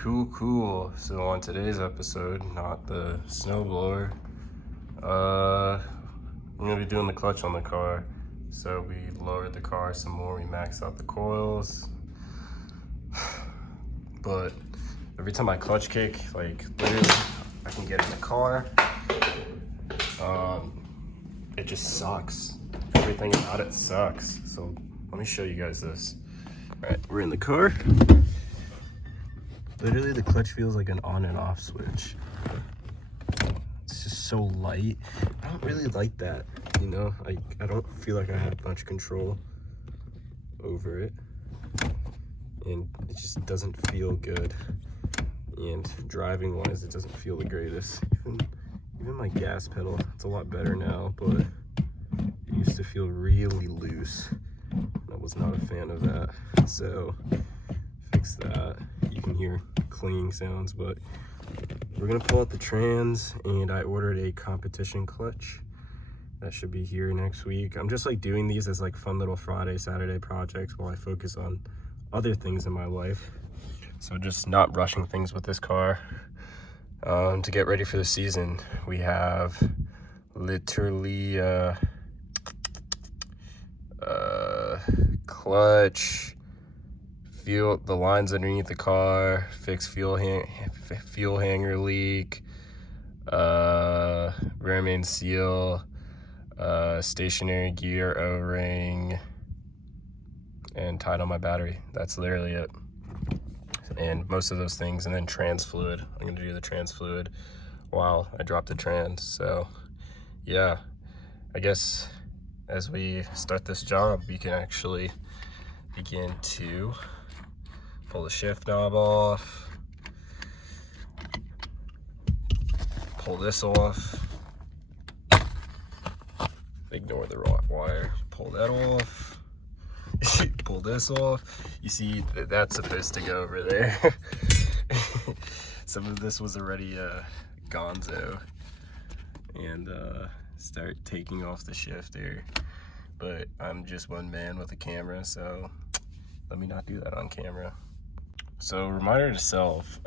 Cool. So on today's episode, not the snowblower, I'm gonna be doing the clutch on the car. So we lowered the car some more, we maxed out the coils. But every time I clutch kick, like literally, I can get in the car. It just sucks. Everything about it sucks. So let me show you guys this. All right, we're in the car. Literally, the clutch feels like an on and off switch. It's just so light. I don't really like that, you know? Like, I don't feel like I have much control over it. And it just doesn't feel good. And driving wise, it doesn't feel the greatest. Even my gas pedal, it's a lot better now, but it used to feel really loose. I was not a fan of that. So fix that. You can hear clinging sounds, but we're gonna pull out the trans, and I ordered a competition clutch. That should be here next week. I'm just like doing these as like fun little Friday, Saturday projects while I focus on other things in my life. So just not rushing things with this car. To get ready for the season, we have literally clutch, fuel, the lines underneath the car, fix fuel hanger leak, rear main seal, stationary gear O-ring, and tied on my battery. That's literally it. And most of those things, and then trans fluid. I'm gonna do the trans fluid while I drop the trans. So yeah, I guess as we start this job, we can actually begin to pull the shift knob off, pull this off, ignore the raw wire, pull that off, pull this off. You see that's supposed to go over there. Some of this was already gonzo, and start taking off the shifter, but I'm just one man with a camera, so let me not do that on camera. So reminder to self,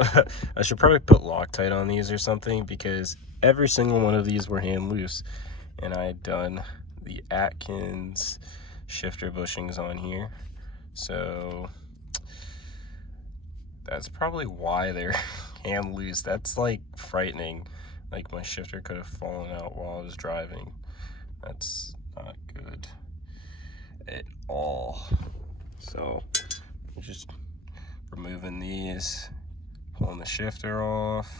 I should probably put Loctite on these or something, because every single one of these were hand loose, and I had done the Atkins shifter bushings on here, so that's probably why they're hand loose. That's like frightening. Like my shifter could have fallen out while I was driving. That's not good at all. So just removing these, pulling the shifter off.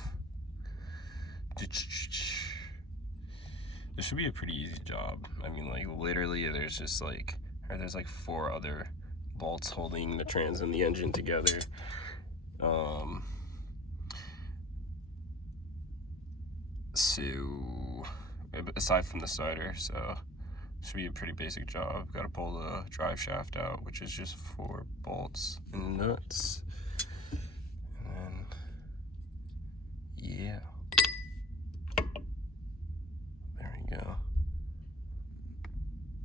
This should be a pretty easy job. I mean, like literally there's just like, there's like 4 other bolts holding the trans and the engine together. So aside from the starter, so should be a pretty basic job. Got to pull the drive shaft out, which is just 4 bolts and nuts. And then yeah, there we go.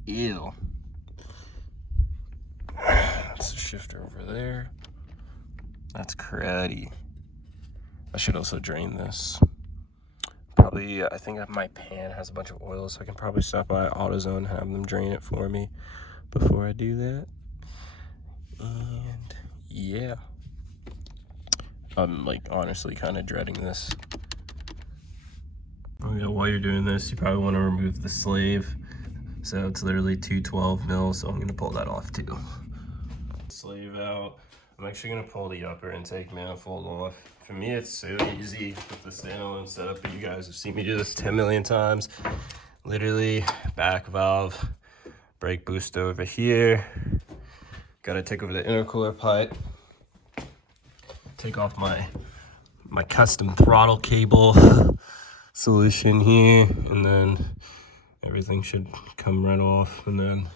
Ew. That's the shifter over there. That's cruddy. I should also drain this. Probably, I think my pan has a bunch of oil, so I can probably stop by AutoZone and have them drain it for me before I do that. And yeah, I'm like honestly kind of dreading this. Oh yeah, while you're doing this, you probably want to remove the slave. So it's literally 212 mil, so I'm gonna pull that off too. Slave out. I'm actually gonna pull the upper intake manifold off. For me, it's so easy with the standalone setup, but you guys have seen me do this 10 million times. Literally, back valve, brake boost over here. Gotta take over the intercooler pipe. Take off my custom throttle cable solution here, and then everything should come right off, and then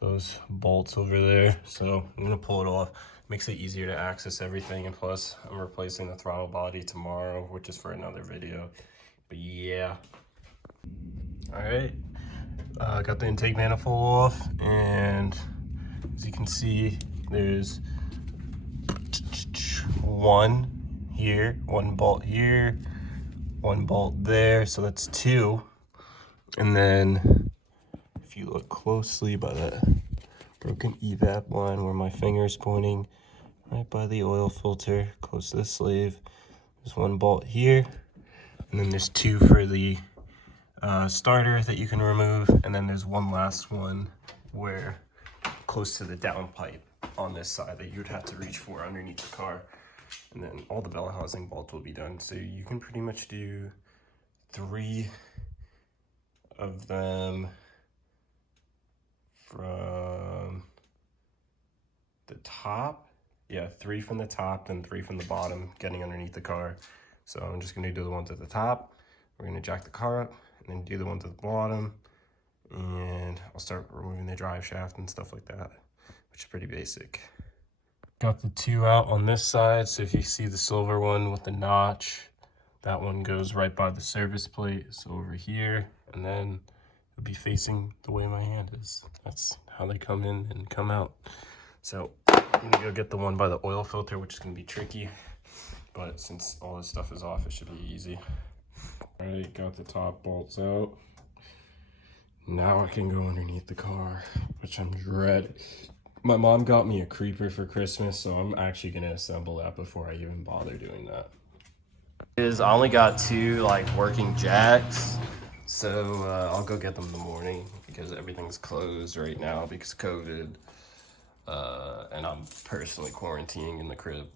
those bolts over there. So I'm gonna pull it off. Makes it easier to access everything, and plus I'm replacing the throttle body tomorrow, which is for another video. But yeah, all right, got the intake manifold off, and as you can see, there's one here, one bolt here, one bolt there, so that's 2. And then if you look closely by that broken evap line where my finger is pointing, right by the oil filter, close to the sleeve, there's 1 bolt here, and then there's 2 for the starter that you can remove, and then there's one last one where close to the downpipe on this side that you'd have to reach for underneath the car, and then all the bell housing bolts will be done. So you can pretty much do 3 of them from the top. Yeah, 3 from the top, then 3 from the bottom, getting underneath the car. So I'm just gonna do the ones at the top. We're gonna jack the car up, and then do the ones at the bottom, and I'll start removing the drive shaft and stuff like that, which is pretty basic. Got the 2 out on this side, so if you see the silver one with the notch, that one goes right by the service plate, so over here, and then it'll be facing the way my hand is. That's how they come in and come out. So I'm gonna go get the one by the oil filter, which is gonna be tricky, but since all this stuff is off, it should be easy. All right, got the top bolts out. Now I can go underneath the car, which I'm dread. My mom got me a creeper for Christmas, so I'm actually gonna assemble that before I even bother doing that. I only got 2 like working jacks, so I'll go get them in the morning because everything's closed right now because of COVID, and I'm personally quarantining in the crib.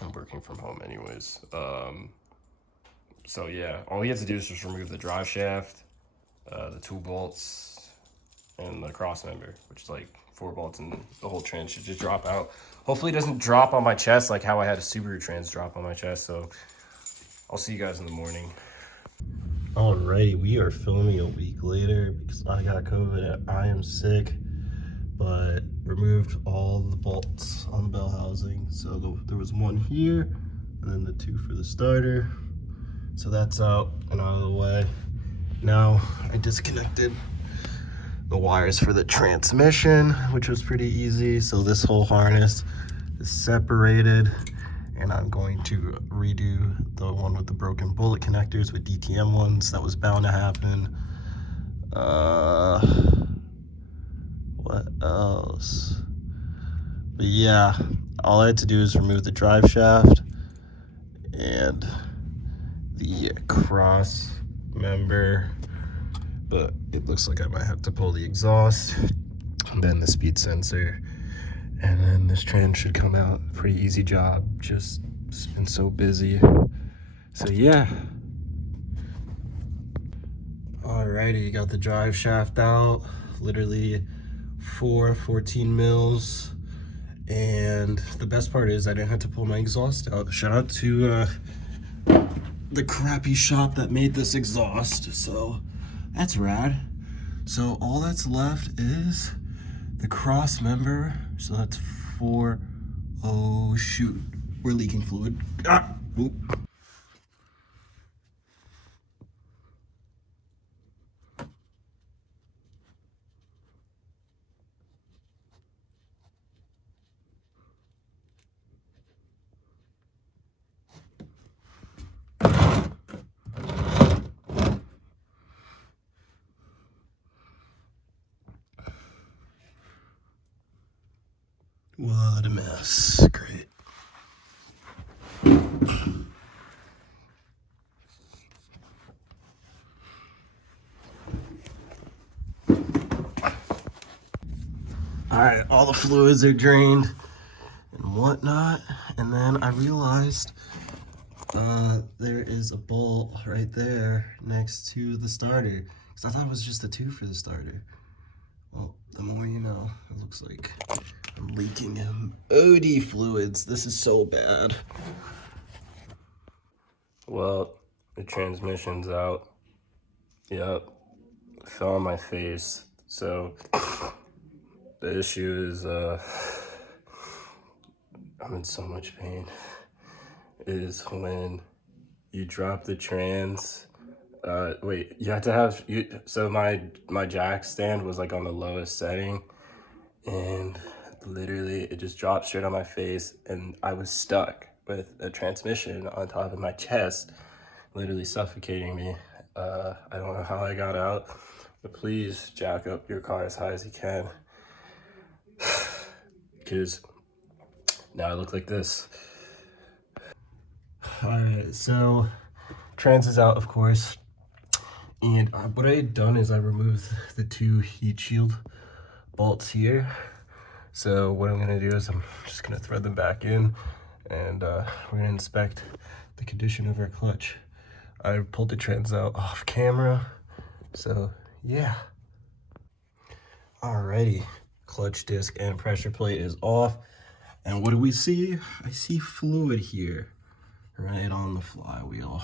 I'm working from home anyways. So yeah, all you have to do is just remove the drive shaft, the 2 bolts, and the cross member, which is like 4 bolts, and the whole trans should just drop out. Hopefully it doesn't drop on my chest like how I had a Subaru trans drop on my chest, so I'll see you guys in the morning. Alrighty, we are filming a week later because I got COVID and I am sick, but removed all the bolts on the bell housing. So there was 1 here, and then the 2 for the starter. So that's out and out of the way. Now I disconnected the wires for the transmission, which was pretty easy. So this whole harness is separated, and I'm going to redo the one with the broken bullet connectors with DTM ones. That was bound to happen. What else? But yeah, all I had to do is remove the drive shaft and the cross member, but it looks like I might have to pull the exhaust, and then the speed sensor, and then this trans should come out. Pretty easy job, just been so busy. So yeah. Alrighty, got the drive shaft out, literally 14 mils. And the best part is I didn't have to pull my exhaust out. Shout out to the crappy shop that made this exhaust, so that's rad. So all that's left is the cross member. So that's 4. Oh shoot, we're leaking fluid. Oop. What a mess. Great. Alright, all the fluids are drained and whatnot, and then I realized there is a bolt right there next to the starter, because I thought it was just a 2 for the starter. Well, the more you know. It looks like I'm leaking OD fluids. This is so bad. Well, the transmission's out. Yep, fell on my face. So the issue is I'm in so much pain, is when you drop the trans. Wait, you have to have, so my jack stand was like on the lowest setting, and Literally, it just dropped straight on my face, and I was stuck with a transmission on top of my chest, literally suffocating me. I don't know how I got out, but please jack up your car as high as you can, because now I look like this. Alright, so trans is out, of course, and what I had done is I removed the 2 heat shield bolts here. So what I'm gonna do is I'm just gonna thread them back in, and we're gonna inspect the condition of our clutch. I pulled the trans out off camera, so yeah. Alrighty, clutch disc and pressure plate is off. And what do we see? I see fluid here, right on the flywheel.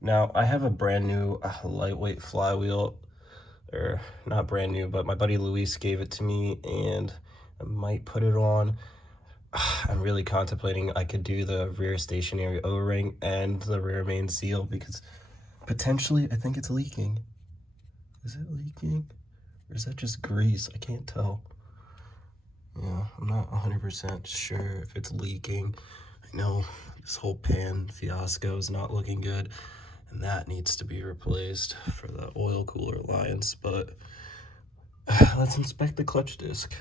Now, I have a brand new lightweight flywheel, or not brand new, but my buddy Luis gave it to me, and I might put it on. I'm really contemplating I could do the rear stationary O-ring and the rear main seal, because potentially I think it's leaking. Is it leaking? Or is that just grease? I can't tell. Yeah, I'm not 100% sure if it's leaking. I know this whole pan fiasco is not looking good, and that needs to be replaced for the oil cooler lines, but let's inspect the clutch disc.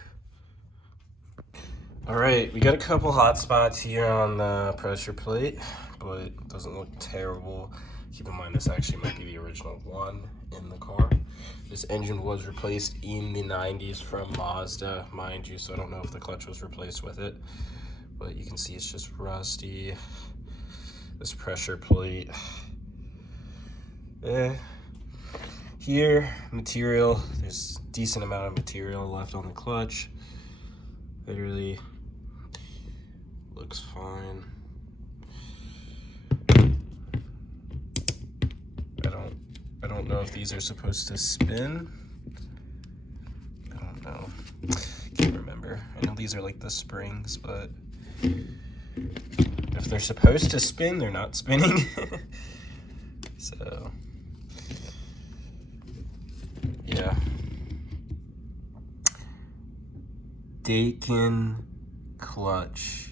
All right, we got a couple hot spots here on the pressure plate, but it doesn't look terrible. Keep in mind, this actually might be the original one in the car. This engine was replaced in the 90s from Mazda, mind you, so I don't know if the clutch was replaced with it, but you can see it's just rusty. This pressure plate. Here, material, there's a decent amount of material left on the clutch. Literally looks fine. I don't know if these are supposed to spin. I don't know. Can't remember. I know these are like the springs, but if they're supposed to spin, they're not spinning. So yeah. Dakin clutch.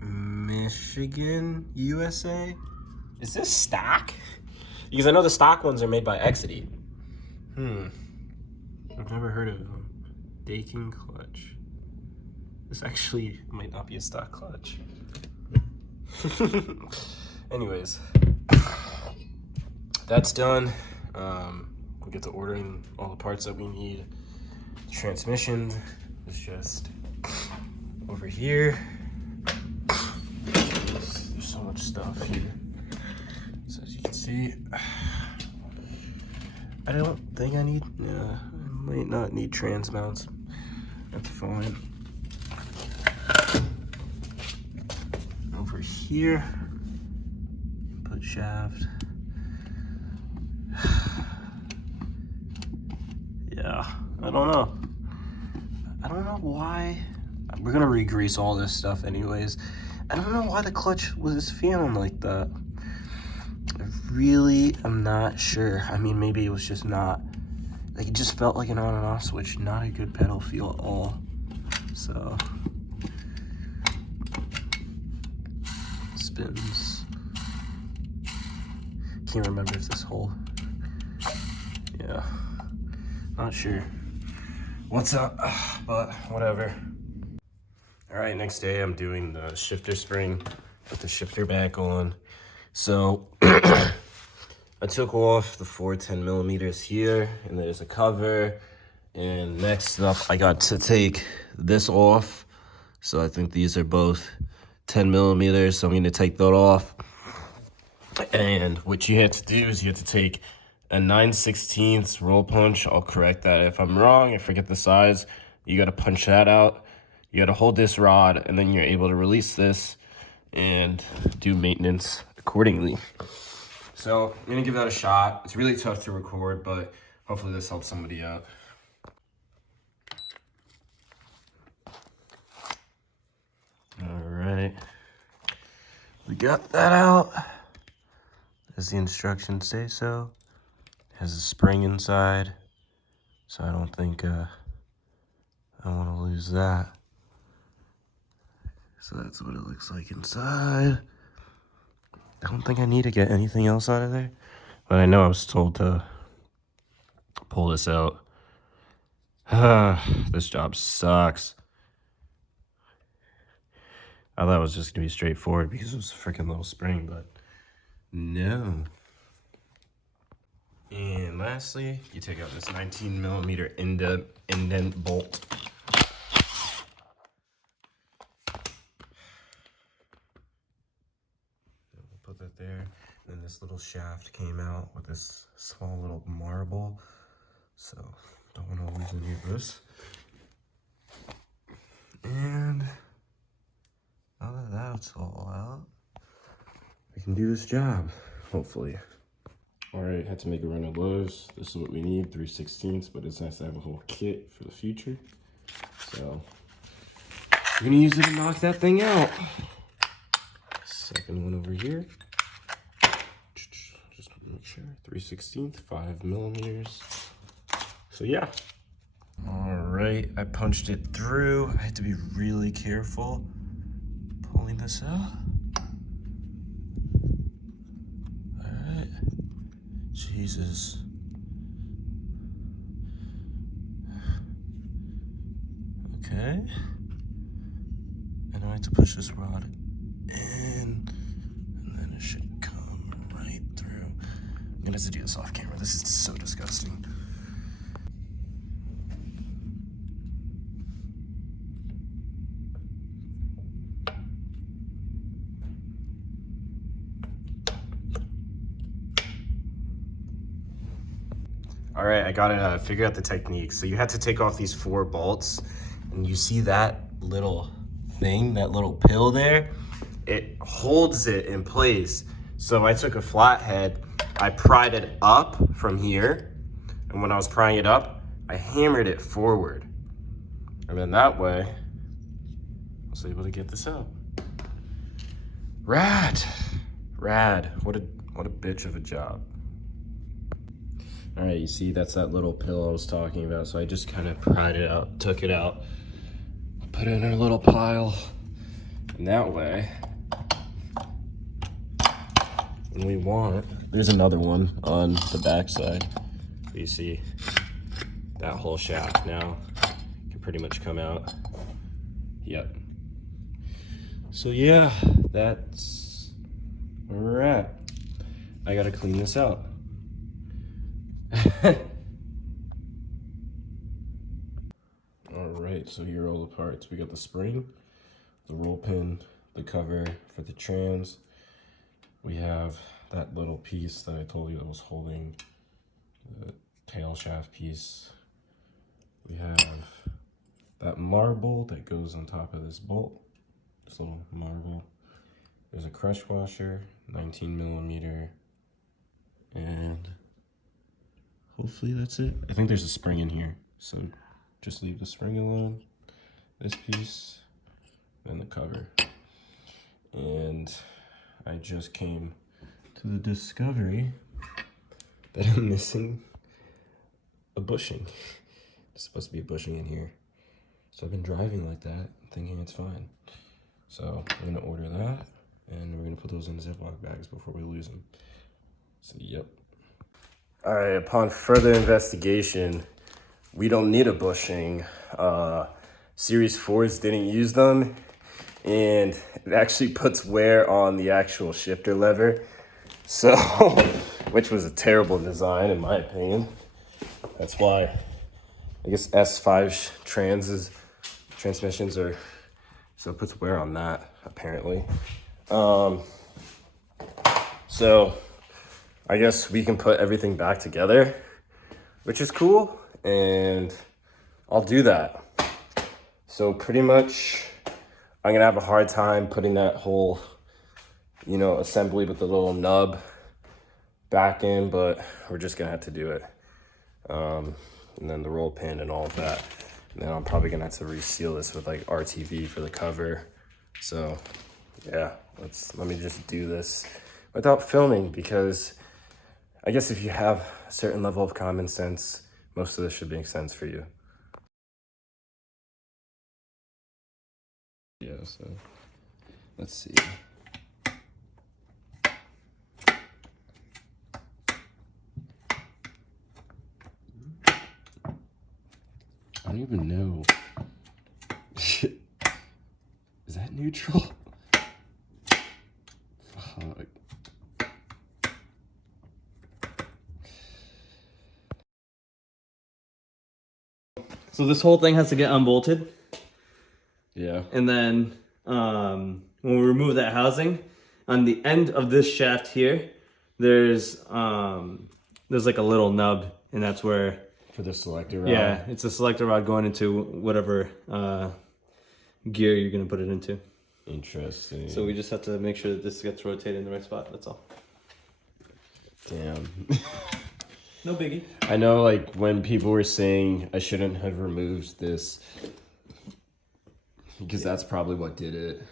Michigan, USA? Is this stock? Because I know the stock ones are made by Exity. I've never heard of them. Dakin clutch. This actually might not be a stock clutch. Anyways, that's done. We'll get to ordering all the parts that we need. The transmission is just over here. There's so much stuff here. So as you can see, I don't think I need, I might not need trans mounts. That's fine. Over here, input shaft. Yeah, I don't know. I don't know why. We're gonna re-grease all this stuff anyways. I don't know why the clutch was feeling like that. I really am not sure. I mean, maybe it was just not, like, it just felt like an on and off switch. Not a good pedal feel at all. So, spins. Can't remember if this whole, yeah, not sure what's up, but whatever. All right, next day I'm doing the shifter spring, put the shifter back on. So I took off the 410 millimeters here, and there's a cover. And next up, I got to take this off. So I think these are both 10 millimeters. So I'm going to take that off. And what you have to do is you have to take a 9/16 roll punch. I'll correct that if I'm wrong. I forget the size. You got to punch that out. You got to hold this rod, and then you're able to release this and do maintenance accordingly. So I'm gonna give that a shot. It's really tough to record, but hopefully this helps somebody out. All right, we got that out. As the instructions say so. It has a spring inside. So I don't think I want to lose that. So that's what it looks like inside. I don't think I need to get anything else out of there, but I know I was told to pull this out. This job sucks. I thought it was just gonna be straightforward because it was a freaking little spring, but no. And lastly, you take out this 19mm indent bolt. We'll put that there. And then this little shaft came out with this small little marble. So don't want to lose any of this. And now that that's all out, we can do this job, hopefully. All right, had to make a run of lows. This is what we need, 3/16, but it's nice to have a whole kit for the future. So we're gonna use it to knock that thing out. Second one over here. Just make sure, 3/16, 5mm. So yeah. All right, I punched it through. I had to be really careful pulling this out. Jesus. Okay. And I have to push this rod in, and then it should come right through. I'm gonna have to do this off camera. This is so disgusting. All right, I got to figure out the technique. So you have to take off these 4 bolts, and you see that little thing, that little pill there? It holds it in place. So I took a flathead, I pried it up from here, and when I was prying it up, I hammered it forward. And then that way, I was able to get this out. Rad. What a bitch of a job. All right, you see, that's that little pill I was talking about. So I just kind of pried it out, took it out, put it in our little pile. And that way, when we want, there's another one on the back side. You see that whole shaft now can pretty much come out. Yep. So yeah, that's a wrap. I gotta clean this out. All right, so here are all the parts. We got the spring, the roll pin, the cover for the trans. We have that little piece that I told you that was holding the tail shaft piece. We have that marble that goes on top of this bolt, this little marble. There's a crush washer, 19mm, and hopefully that's it. I think there's a spring in here, so just leave the spring alone. This piece, and the cover. And I just came to the discovery that I'm missing a bushing. There's supposed to be a bushing in here. So I've been driving like that, thinking it's fine. So I'm gonna order that, and we're gonna put those in Ziploc bags before we lose them. So yep. All right, upon further investigation, we don't need a bushing. Series 4s didn't use them, and it actually puts wear on the actual shifter lever. So, which was a terrible design in my opinion. That's why I guess S5 transmissions are, so it puts wear on that apparently. So I guess we can put everything back together, which is cool, and I'll do that. So pretty much I'm gonna have a hard time putting that whole, assembly with the little nub back in, but we're just gonna have to do it. And then the roll pin and all of that. And then I'm probably gonna have to reseal this with like RTV for the cover. So yeah, let me just do this without filming, because I guess if you have a certain level of common sense, most of this should make sense for you. Yeah, so let's see. I don't even know. Is that neutral? Fuck. So this whole thing has to get unbolted. Yeah. And then when we remove that housing, on the end of this shaft here, there's like a little nub, and that's where For the selector rod? Yeah, it's a selector rod going into whatever gear you're gonna put it into. Interesting. So we just have to make sure that this gets rotated in the right spot, that's all. Damn. No biggie. I know, like, when people were saying I shouldn't have removed this, because that's probably what did it,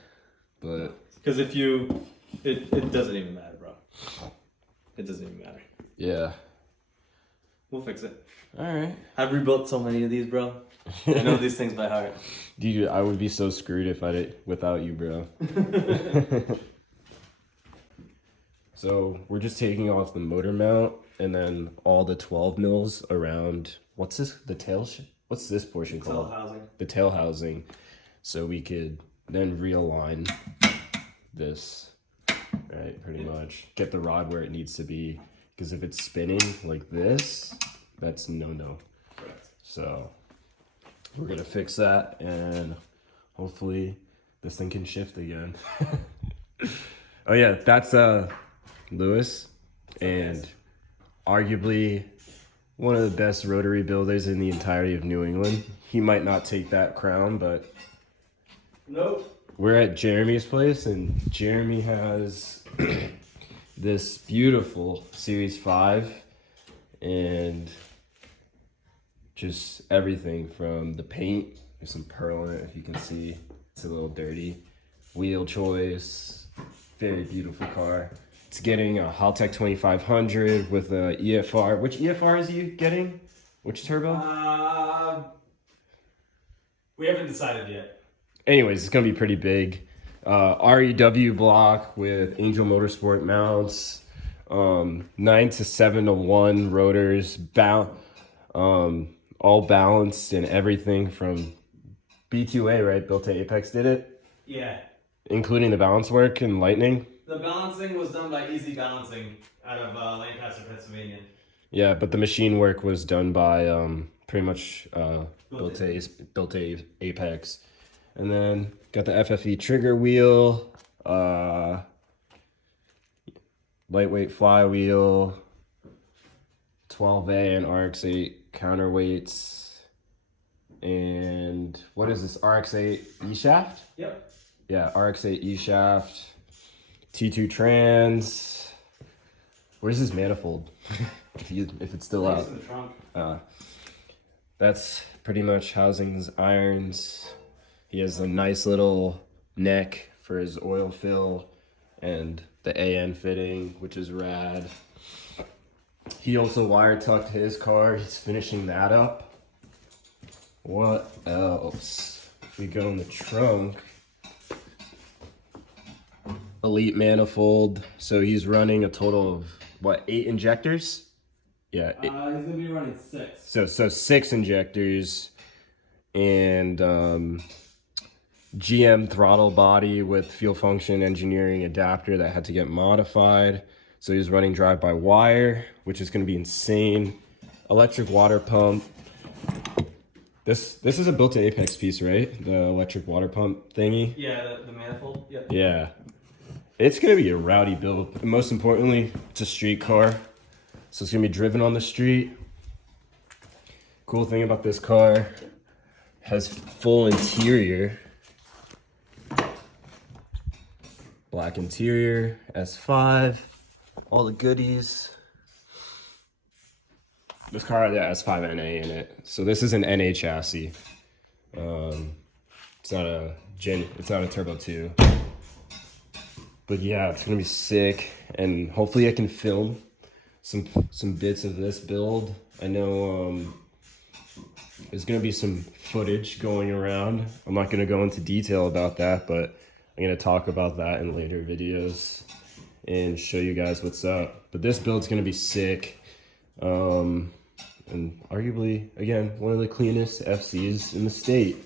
but... Because if you... It doesn't even matter, bro. It doesn't even matter. Yeah. We'll fix it. Alright. I've rebuilt so many of these, bro. I know these things by heart. Dude, I would be so screwed if I did without you, bro. So we're just taking off the motor mount and then all the 12 mils around. What's this? The tail? What's this portion called? Tail housing. The tail housing. So we could then realign this, right? Pretty much get the rod where it needs to be. Because if it's spinning like this, that's no. Correct. So we're gonna fix that, and hopefully this thing can shift again. Oh yeah, that's Lewis, and arguably one of the best rotary builders in the entirety of New England. He might not take that crown, but nope. We're at Jeremy's place, and Jeremy has this beautiful Series 5, and just everything from the paint. There's some pearl in it, if you can see. It's a little dirty. Wheel choice, very beautiful car. It's getting a Haltech 2500 with a EFR. Which EFR is you getting? Which turbo? We haven't decided yet. Anyways, it's gonna be pretty big. REW block with Angel Motorsport mounts, 9 to 7 to 1 rotors, all balanced and everything from B2A, right? Built to Apex did it? Yeah. Including the balance work and lightning? The balancing was done by Easy Balancing out of Lancaster, Pennsylvania. Yeah, but the machine work was done by pretty much built to Apex. And then got the FFE trigger wheel, lightweight flywheel, 12A and RX8 counterweights, and what is this, RX8 E-shaft? Yep. Yeah, RX8 E-shaft, T2 trans. Where's his manifold? if it's still out. In the trunk. That's pretty much housings, irons. He has a nice little neck for his oil fill and the AN fitting, which is rad. He also wire tucked his car. He's finishing that up. What else? If we go in the trunk, Elite manifold. So he's running a total of what, 8 injectors? Yeah. He's gonna be running 6. So 6 injectors, and GM throttle body with fuel function engineering adapter that had to get modified. So he's running drive-by-wire, which is going to be insane. Electric water pump. This is a built to Apex piece, right? The electric water pump thingy. Yeah, the manifold. Yep. Yeah. It's going to be a rowdy build. And most importantly, it's a street car. So it's going to be driven on the street. Cool thing about this car, has full interior. Black interior, S5, all the goodies. This car had the S5 NA in it. So this is an NA chassis. It's not a Turbo 2. But yeah, it's gonna be sick, and hopefully I can film some bits of this build. I know there's gonna be some footage going around. I'm not gonna go into detail about that, but I'm gonna talk about that in later videos and show you guys what's up. But this build's gonna be sick. And arguably, again, one of the cleanest FCs in the state.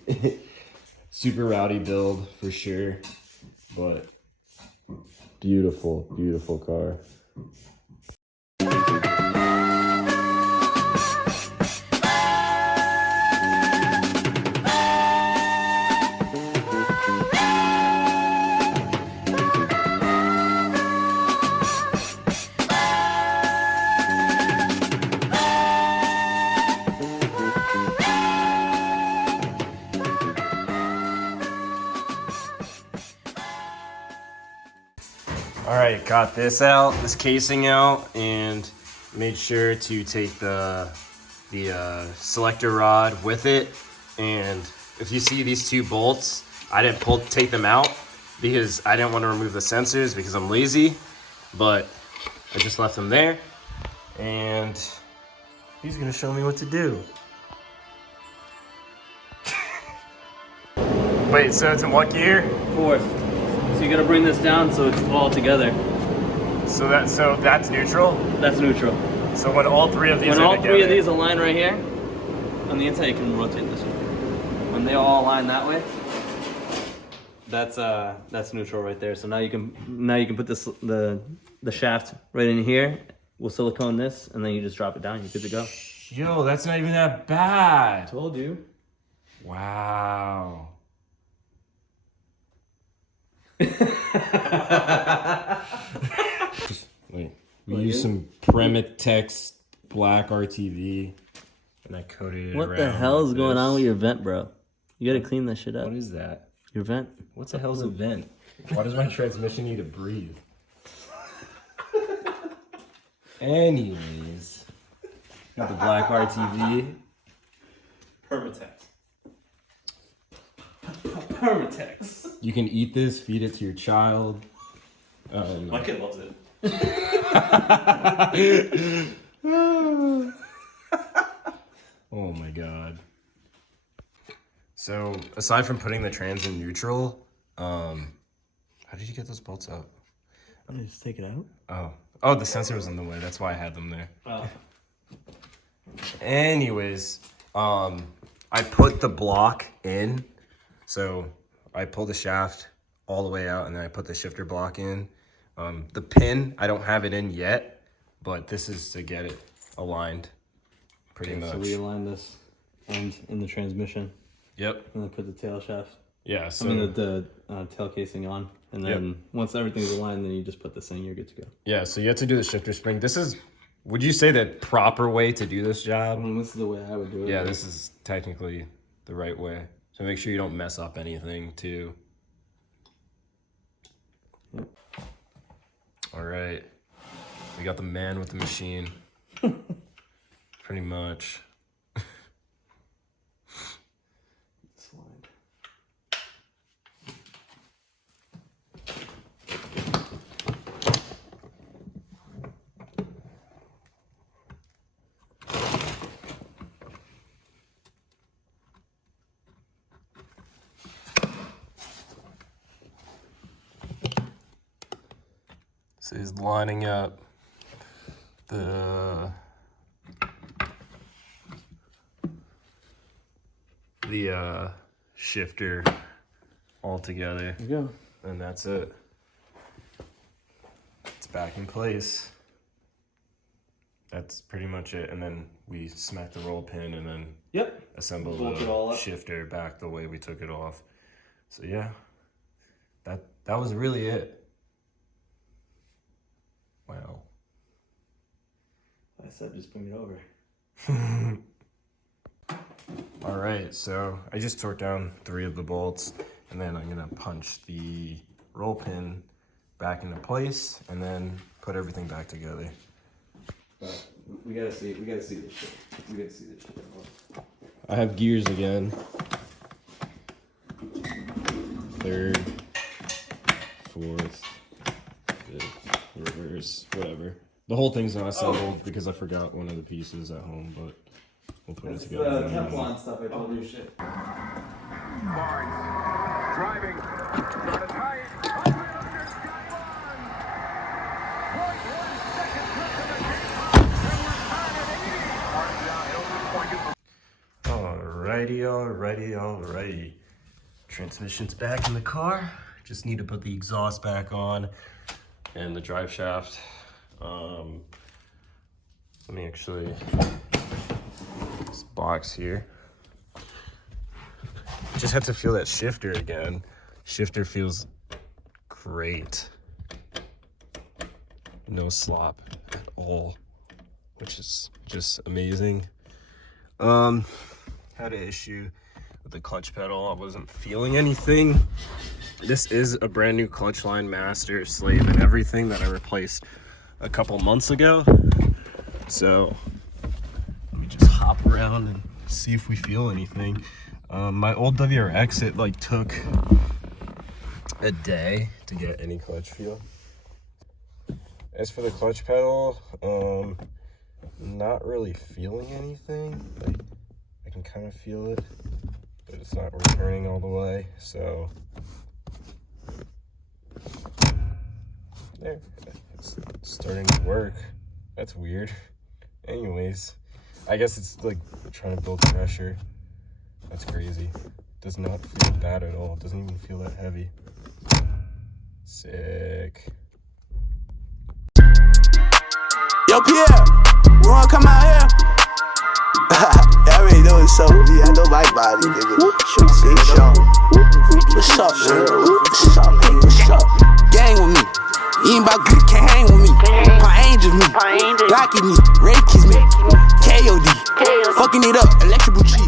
Super rowdy build for sure, but beautiful, beautiful car. All right, got this out, this casing out, and made sure to take the selector rod with it. And if you see these two bolts, I didn't take them out because I didn't want to remove the sensors because I'm lazy, but I just left them there. And he's gonna show me what to do. Wait, so it's in what gear? Fourth. So you gotta bring this down so it's all together. So that's neutral? That's neutral. So when all three of these when are all together, three of these align right here, on the inside you can rotate this way. When they all align that way, that's neutral right there. So now you can put this the shaft right in here. We'll silicone this, and then you just drop it down. You're good to go. Yo, that's not even that bad. Told you. Wow. Wait, we used some Premitex black RTV, and I coated it What around the hell is like going on this. with your vent, bro? You gotta clean that shit up. What is that? Your vent? What the hell's a vent? Why does my transmission need to breathe? Anyways, got the black RTV. Permatex. Permatex. You can eat this, feed it to your child. My kid loves it. Oh my god. So aside from putting the trans in neutral, how did you get those bolts out? Let me just take it out. Oh, the sensor was in the way. That's why I had them there. Oh. Anyways, I put the block in. So I pulled the shaft all the way out, and then I put the shifter block in. The pin, I don't have it in yet, but this is to get it aligned pretty much. So we align this end in the transmission. Yep. And then put the tail shaft. Yeah. So, I mean the tail casing on, and then once everything's aligned, then you just put this in. You're good to go. yeah. So you have to do the shifter spring. This is, would you say, the proper way to do this job? This is the way I would do it. Yeah, this is technically the right way. So make sure you don't mess up anything too. Yep. All right. We got the man with the machine. Pretty much. Slide. So he's lining up the shifter all together. There you go. And that's it. It's back in place. That's pretty much it. And then we smack the roll pin and then assemble Bolt it all the up. shifter back the way we took it off. So yeah, that was really it. Wow. I said just bring it over. All right, so I just torqued down 3 of the bolts, and then I'm gonna punch the roll pin back into place and then put everything back together. But we gotta see this shit. We gotta see this shit. I have gears again. 3rd, 4th, 5th, reverse, whatever. The whole thing's not assembled because I forgot one of the pieces at home, but We'll put it It's the together. Teflon stuff I told you. Shit. Barnes driving. Started high. Alrighty. Transmission's back in the car. Just need to put the exhaust back on and the drive shaft. Let me actually, this box here. Just had to feel that shifter again. Shifter feels great. No slop at all, which is just amazing. Had an issue with the clutch pedal. I wasn't feeling anything. This is a brand new clutch line, master, slave, and everything that I replaced a couple months ago. So let me just hop around and see if we feel anything. My old WRX, it like took a day to get any clutch feel. As for the clutch pedal, not really feeling anything. Like, I can kind of feel it, but it's not returning all the way. So there, it's starting to work. That's weird. Anyways, I guess it's like trying to build pressure. That's crazy. Does not feel bad at all. Doesn't even feel that heavy. Sick. Yo, Pierre, you wanna come out here? I already know it's so me. I know my body, nigga. Big Sean. What's up, man? What's up, man? What's up? Gang with me. You ain't about good, can't hang with me. My angels me. Glocky me. Reikis me. KOD. Fucking it up. Electrical cheese.